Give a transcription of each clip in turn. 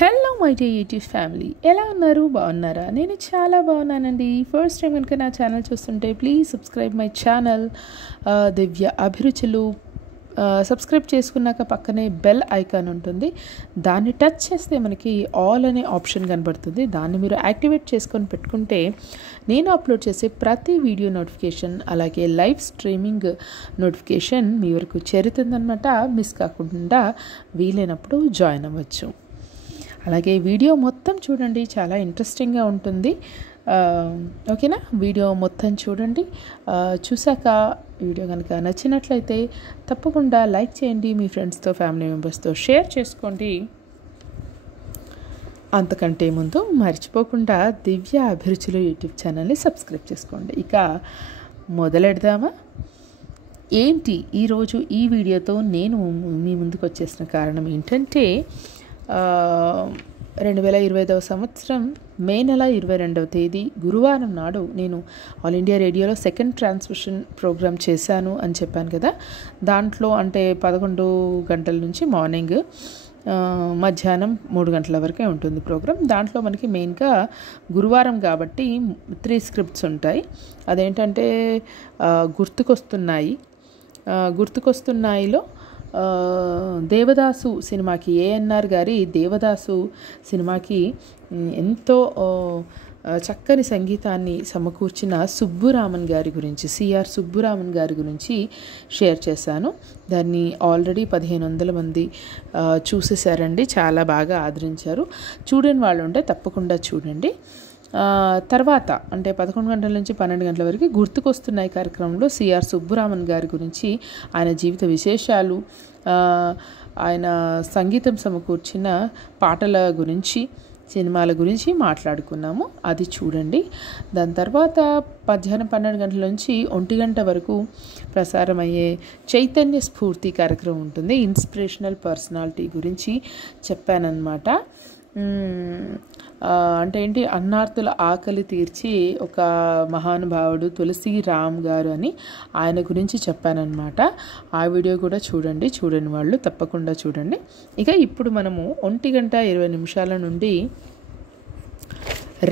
Hello my day YouTube family, ఎలా ఉన్నారు? బాగున్నారా? నేను చాలా బాగున్నానండి. ఫస్ట్ టైం కనుక నా ఛానల్ చూస్తుంటే ప్లీజ్ సబ్స్క్రైబ్ మై ఛానల్ దివ్య అభిరుచులు. సబ్స్క్రైబ్ చేసుకున్నాక పక్కనే బెల్ ఐకాన్ ఉంటుంది, దాన్ని టచ్ చేస్తే మనకి ఆల్ అనే ఆప్షన్ కనబడుతుంది. దాన్ని మీరు యాక్టివేట్ చేసుకొని పెట్టుకుంటే నేను అప్లోడ్ చేసే ప్రతి వీడియో నోటిఫికేషన్, అలాగే లైవ్ స్ట్రీమింగ్ నోటిఫికేషన్ మీ వరకు చేరుతుందన్నమాట. మిస్ కాకుండా వీలైనప్పుడు జాయిన్ అవ్వచ్చు. అలాగే వీడియో మొత్తం చూడండి, చాలా ఇంట్రెస్టింగ్గా ఉంటుంది. ఓకేనా? వీడియో మొత్తం చూడండి. చూసాక వీడియో కనుక నచ్చినట్లయితే తప్పకుండా లైక్ చేయండి, మీ ఫ్రెండ్స్తో ఫ్యామిలీ మెంబర్స్తో షేర్ చేసుకోండి. అంతకంటే ముందు మర్చిపోకుండా దివ్య అభిరుచులు యూట్యూబ్ ఛానల్ని సబ్స్క్రైబ్ చేసుకోండి. ఇక మొదలెడదామా? ఏంటి ఈరోజు ఈ వీడియోతో నేను మీ ముందుకు వచ్చేసిన కారణం ఏంటంటే 2020 సంవత్సరం మే నెల 22వ తేదీ గురువారం నాడు నేను ఆల్ ఇండియా రేడియోలో సెకండ్ ట్రాన్స్మిషన్ ప్రోగ్రామ్ చేశాను అని చెప్పాను కదా. దాంట్లో అంటే 11 గంటల నుంచి మార్నింగ్ మధ్యాహ్నం 3 గంటల వరకే ఉంటుంది ప్రోగ్రామ్. దాంట్లో మనకి మెయిన్గా గురువారం కాబట్టి 3 స్క్రిప్ట్స్ ఉంటాయి. అదేంటంటే గుర్తుకొస్తున్నాయిలో దేవదాసు సినిమాకి, ఏఎన్ఆర్ గారి దేవదాసు సినిమాకి ఎంతో చక్కని సంగీతాన్ని సమకూర్చిన సుబ్బురామన్ గారి గురించి, సిఆర్ సుబ్బురామన్ గారి గురించి షేర్ చేశాను. దాన్ని ఆల్రెడీ 1500 మంది చూసేశారండి, చాలా బాగా ఆదరించారు. చూడని వాళ్ళు ఉంటే తప్పకుండా చూడండి. తర్వాత అంటే 11 గంటల నుంచి 12 గంటల వరకు గుర్తుకొస్తున్నాయి కార్యక్రమంలో సిఆర్ సుబ్బురామన్ గారి గురించి, ఆయన జీవిత విశేషాలు, ఆయన సంగీతం సమకూర్చిన పాటల గురించి, సినిమాల గురించి మాట్లాడుకున్నాము. అది చూడండి. దాని తర్వాత మధ్యాహ్నం 12 గంటల నుంచి 1 గంట వరకు ప్రసారమయ్యే చైతన్య స్ఫూర్తి కార్యక్రమం ఉంటుంది. ఇన్స్పిరేషనల్ పర్సనాలిటీ గురించి చెప్పానన్నమాట. అంటే ఏంటి, అన్నార్తుల ఆకలి తీర్చి ఒక మహానుభావుడు తులసి రామ్ గారు అని, ఆయన గురించి చెప్పానన్నమాట. ఆ వీడియో కూడా చూడండి, చూడని వాళ్ళు తప్పకుండా చూడండి. ఇక ఇప్పుడు మనము 1 గంట 20 నిమిషాల నుండి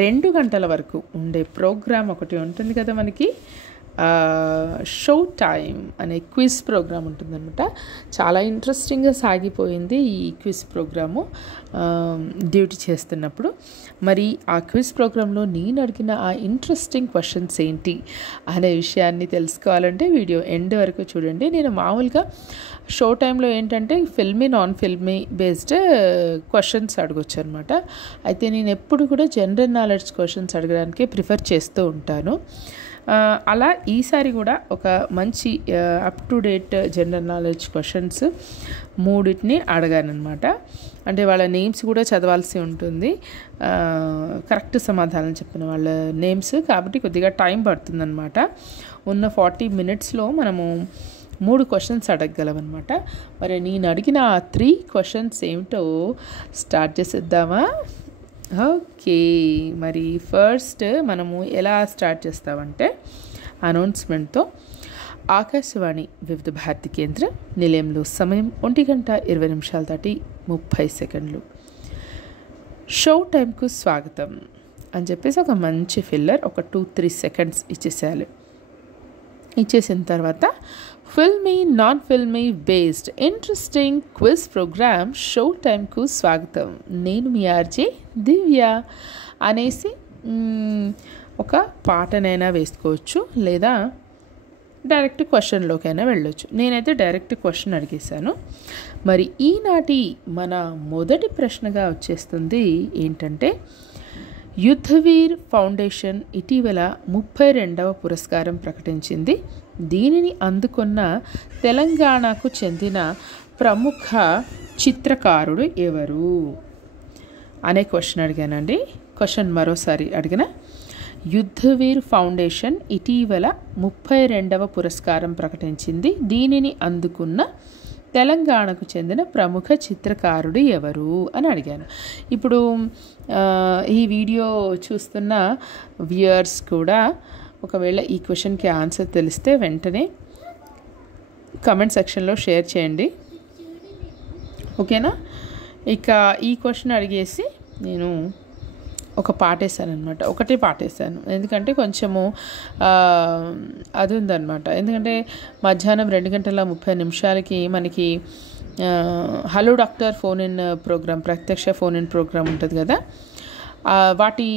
2 గంటల వరకు ఉండే ప్రోగ్రాం ఒకటి ఉంటుంది కదా మనకి, షో టైం అనే క్విజ్ ప్రోగ్రామ్ ఉంటుందన్నమాట. చాలా ఇంట్రెస్టింగ్గా సాగిపోయింది ఈ క్విజ్ ప్రోగ్రాము డ్యూటీ చేస్తున్నప్పుడు. మరి ఆ క్విజ్ ప్రోగ్రాంలో నేను అడిగిన ఆ ఇంట్రెస్టింగ్ క్వశ్చన్స్ ఏంటి అనే విషయాన్ని తెలుసుకోవాలంటే వీడియో ఎండ్ వరకు చూడండి. నేను మామూలుగా షో టైంలో ఏంటంటే filmy non filmy based questions అడగొచ్చు అనమాట. అయితే నేను ఎప్పుడు కూడా జనరల్ నాలెడ్జ్ క్వశ్చన్స్ అడగడానికి ప్రిఫర్ చేస్తూ ఉంటాను. అలా ఈసారి కూడా ఒక మంచి up to date general knowledge questions 3 అడగానమాట. అంటే వాళ్ళ నేమ్స్ కూడా చదవాల్సి ఉంటుంది, కరెక్ట్ సమాధానం చెప్పిన వాళ్ళ నేమ్స్, కాబట్టి కొద్దిగా టైం పడుతుందన్నమాట. ఉన్న 40 మినిట్స్లో మనము 3 క్వశ్చన్స్ అడగగలమన్నమాట. మరి నేను అడిగిన ఆ 3 క్వశ్చన్స్ ఏమిటో స్టార్ట్ చేసేద్దామా? ఓకే, మరి ఫస్ట్ మనము ఎలా స్టార్ట్ చేస్తామంటే అనౌన్స్మెంట్తో. ఆకాశవాణి వివిధ భారతి కేంద్ర నిలయంలో సమయం 1 గంట 20 నిమిషాలు దాటి 30 సెకండ్లు. షో టైంకు స్వాగతం అని చెప్పేసి ఒక మంచి ఫిల్లర్ ఒక 2-3 సెకండ్స్ ఇచ్చేసేయాలి. ఇచ్చేసిన తర్వాత filmy non filmy based interesting quiz programme show టైంకు స్వాగతం, నేను మీ ఆర్జే దివ్య అనేసి ఒక పాటనైనా వేసుకోవచ్చు, లేదా డైరెక్ట్ క్వశ్చన్లోకైనా వెళ్ళొచ్చు. నేనైతే డైరెక్ట్ క్వశ్చన్ అడిగేశాను. మరి ఈనాటి మన మొదటి ప్రశ్నగా వచ్చేస్తుంది ఏంటంటే, యుద్ధవీర్ ఫౌండేషన్ ఇటీవల 32వ పురస్కారం ప్రకటించింది. దీనిని అందుకున్న తెలంగాణకు చెందిన ప్రముఖ చిత్రకారుడు ఎవరు అనే క్వశ్చన్ అడిగానండి. క్వశ్చన్ మరోసారి అడిగిన, యుద్ధవీర్ ఫౌండేషన్ ఇటీవల 32వ పురస్కారం ప్రకటించింది. దీనిని అందుకున్న తెలంగాణకు చెందిన ప్రముఖ చిత్రకారుడు ఎవరు అని అడిగాను. ఇప్పుడు ఈ వీడియో చూస్తున్న వ్యూయర్స్ కూడా ఒకవేళ ఈ క్వశ్చన్కి ఆన్సర్ తెలిస్తే వెంటనే కమెంట్ సెక్షన్లో షేర్ చేయండి, ఓకేనా? ఇక ఈ క్వశ్చన్ అడిగేసి నేను ఒక పాట వేసాను అనమాట. ఒకటే పాట వేసాను, ఎందుకంటే కొంచెము అది ఉందన్నమాట. ఎందుకంటే మధ్యాహ్నం 2:30 మనకి hello doctor phone in programme, ప్రత్యక్ష ఫోన్ ఇన్ ప్రోగ్రామ్ ఉంటుంది కదా, వాటి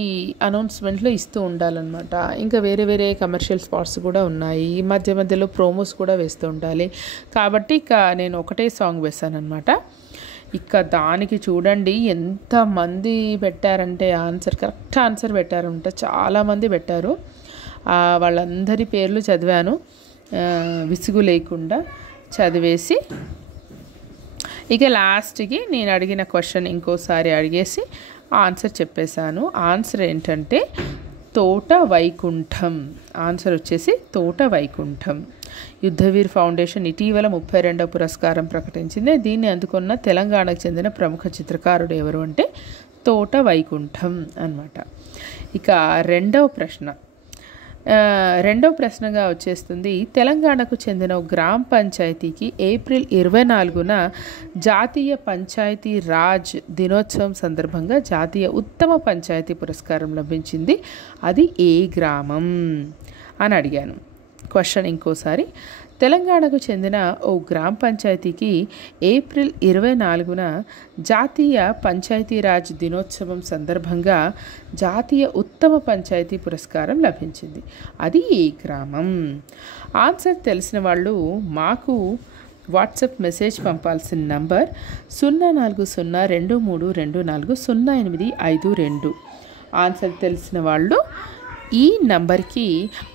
అనౌన్స్మెంట్లో ఇస్తూ ఉండాలన్నమాట. ఇంకా వేరే వేరే కమర్షియల్ స్పాట్స్ కూడా ఉన్నాయి, మధ్య మధ్యలో ప్రోమోస్ కూడా వేస్తూ ఉండాలి. కాబట్టి ఇక నేను ఒకటే సాంగ్ వేసాను అనమాట. ఇక దానికి చూడండి ఎంతమంది పెట్టారంటే కరెక్ట్ ఆన్సర్ పెట్టారంట, చాలామంది పెట్టారు. వాళ్ళందరి పేర్లు చదివాను, విసుగు లేకుండా చదివేసి ఇక లాస్ట్కి నేను అడిగిన క్వశ్చన్ ఇంకోసారి అడిగేసి ఆన్సర్ చెప్పేశాను. ఆన్సర్ ఏంటంటే తోట వైకుంఠం. ఆన్సర్ వచ్చేసి తోట వైకుంఠం. యుద్ధవీర్ ఫౌండేషన్ ఇటీవల 32వ పురస్కారం ప్రకటించింది. దీన్ని అందుకున్న తెలంగాణకు చెందిన ప్రముఖ చిత్రకారుడు ఎవరు అంటే తోట వైకుంఠం అన్నమాట. ఇక రెండవ ప్రశ్నగా వచ్చేస్తుంది. తెలంగాణకు చెందిన గ్రామ పంచాయతీకి ఏప్రిల్ 24న జాతీయ పంచాయతీ రాజ్ దినోత్సవం సందర్భంగా జాతీయ ఉత్తమ పంచాయతీ పురస్కారం లభించింది. అది ఏ గ్రామం అని అడిగాను. క్వశ్చన్ ఇంకోసారి. తెలంగాణకు చెందిన ఓ గ్రామ పంచాయతీకి ఏప్రిల్ 24న జాతీయ పంచాయతీరాజ్ దినోత్సవం సందర్భంగా జాతీయ ఉత్తమ పంచాయతీ పురస్కారం లభించింది. అది ఏ గ్రామం? ఆన్సర్ తెలిసిన వాళ్ళు మాకు వాట్సాప్ మెసేజ్ పంపాల్సిన నంబర్ 040232400852. ఆన్సర్ తెలిసిన వాళ్ళు ఈ నంబర్కి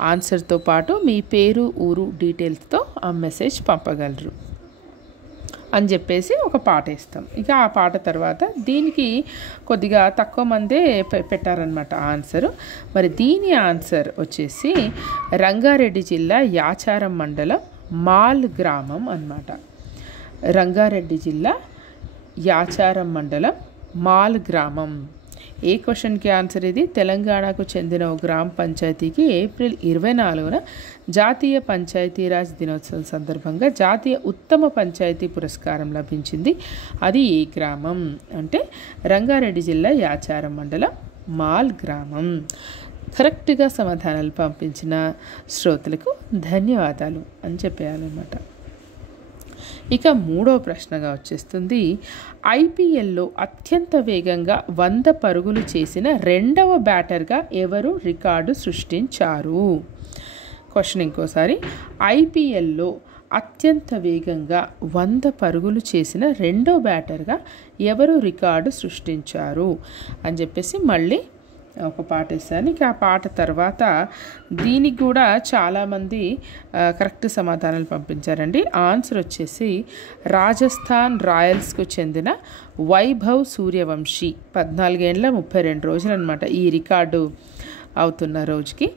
ఆన్సర్తో పాటు మీ పేరు, ఊరు డీటెయిల్స్తో ఆ మెసేజ్ పంపగలరు అని చెప్పేసి ఒక పాట వేస్తాం. ఇక ఆ పాట తర్వాత దీనికి కొద్దిగా తక్కువ మందే పెట్టారనమాట ఆన్సరు. మరి దీని ఆన్సర్ వచ్చేసి రంగారెడ్డి జిల్లా యాచారం మండలం మాల్ గ్రామం అన్నమాట. రంగారెడ్డి జిల్లా యాచారం మండలం మాల్ గ్రామం. ఏ క్వశ్చన్కి ఆన్సర్ ఇది? తెలంగాణకు చెందిన ఓ గ్రామ పంచాయతీకి ఏప్రిల్ 24న జాతీయ పంచాయతీరాజ్ దినోత్సవం సందర్భంగా జాతీయ ఉత్తమ పంచాయతీ పురస్కారం లభించింది. అది ఏ గ్రామం అంటే రంగారెడ్డి జిల్లా యాచారం మండలం మాల్ గ్రామం. కరెక్ట్గా సమాధానాలు పంపించిన శ్రోతలకు ధన్యవాదాలు అని చెప్పేయాలన్నమాట. ఇక మూడవ ప్రశ్నగా వచ్చేస్తుంది. ఐపీఎల్లో అత్యంత వేగంగా 100 పరుగులు చేసిన రెండవ బ్యాటర్గా ఎవరు రికార్డు సృష్టించారు? క్వశ్చన్ ఇంకోసారి. ఐపీఎల్లో అత్యంత వేగంగా 100 పరుగులు చేసిన రెండవ బ్యాటర్గా ఎవరు రికార్డు సృష్టించారు అని చెప్పేసి మళ్ళీ ఒక పాట వేసాను. ఇక ఆ పాట తర్వాత దీనికి కూడా చాలామంది కరెక్ట్ సమాధానాలు పంపించారండి. ఆన్సర్ వచ్చేసి రాజస్థాన్ రాయల్స్కు చెందిన వైభవ్ సూర్యవంశీ. 14 ఏళ్ళ 32 రోజులు అనమాట ఈ రికార్డు అవుతున్న రోజుకి.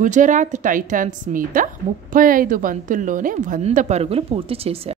గుజరాత్ టైటాన్స్ మీద 35 బంతుల్లోనే 100 పరుగులు పూర్తి చేశారు.